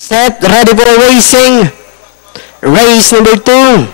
Set, ready for racing. Race number 2.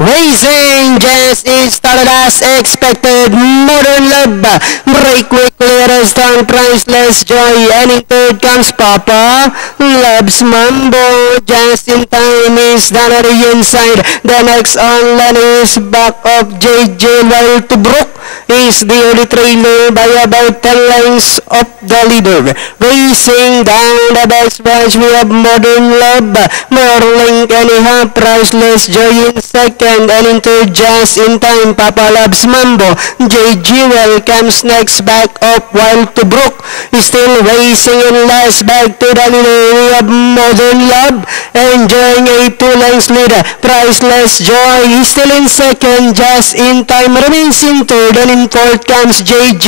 Racing just is started as expected. Modern Love, break quickly at a start. Priceless Joy, and in third comes Papa Loves Mambo. Just in time is down at the inside. The next on line is back of JJ, while to Brook is the only trailer by about 10 lengths of the leader. Racing down the back stretch, we have Modern Love, Morlink anyhow, Priceless Joy in second, and into just in time Papa Loves Mambo. JJ comes next back up, while to Brook is still racing in last. Back to the leader, we have Modern Love enjoying a 2 lengths lead. Priceless Joy is still in second, just in time remains in third, and in fourth comes JJ.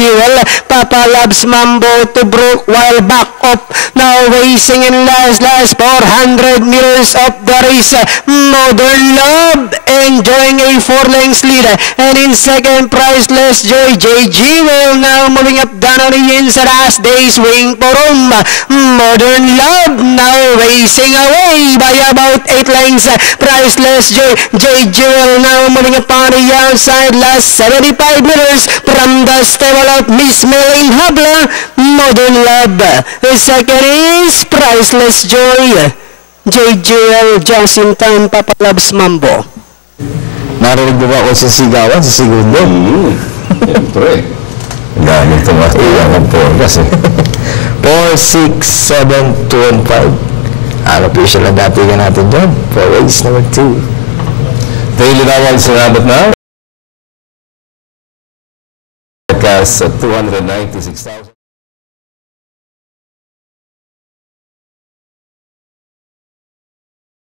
Papa Loves Mambo to Brook, while back up now racing in last 400 meters of the race. Modern Love enjoying a 4 lengths lead, and in second Priceless Joy. JJ now moving up down on the inside as they swing for home. Modern Love now racing away by about 8 lengths. Priceless Joy. JJ now moving up on the outside last 75 meters from the stable of Miss Melaine Habla. Modern Love. The second is Priceless Joy. JJ just in time Papa Loves Mambo. Narinig mo ba ako sa sigawan, sa segundo? Siyempre. Galing tumatulong ang porgas eh. 4, 6, 7, 2, and 5. Unofficial na datingan natin dyan for race number 2. Daily Lawal, salamat na. Sa 296,000.